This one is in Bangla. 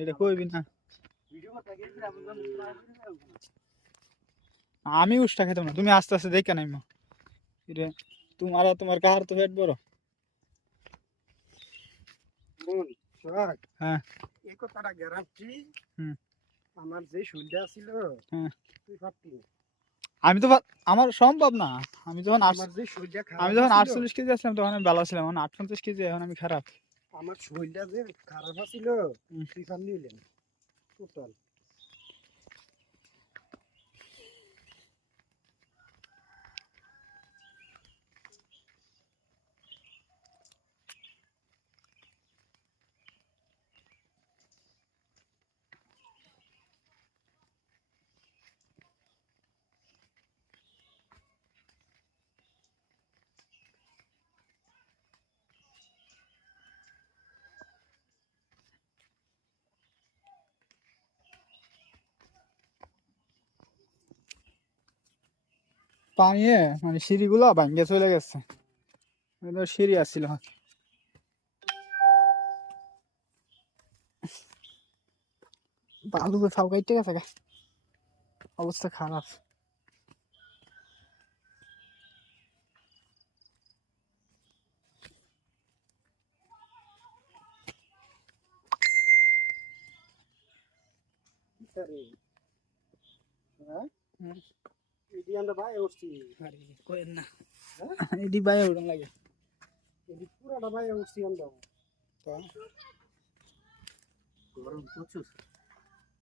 এটা কইবি না। আমি উষ্টা খেতাম না, তুমি আস্তে আস্তে দেখে নাইমো। রে তোমার আর তোমার কাহার তো পেট বড়। হ্যাঁ এই কথাটা গ্যারান্টি। হুম আমার যে শরীরটা ছিল হ্যাঁ তুই ভাবতি আমি তো আমার সম্ভব না। আমি যখন আমার যে শরীরটা আমি খারাপ যখন ছিল 48 কেজি আসলাম তখন আমি ভালো ছিলাম, এখন 58 কেজি, এখন আমি খারাপ। আমার শরীরটা যে খারাপ ছিল তুই ভাবলি না টোটাল। পানি মানে সিঁড়িগুলো ভাঙ্গে চলে গেছে, সিঁড়ি আসছিল। বালু ফাউ কাইটে গেছে গা, অবস্থা খারাপ। এটি আমরা ভাই উঠছি। কোয়েন না, এডি বাইরে উড়ন লাগে। এটি পুরাটা ভাই উঠছি আমরা। তো গরম প্রচুর।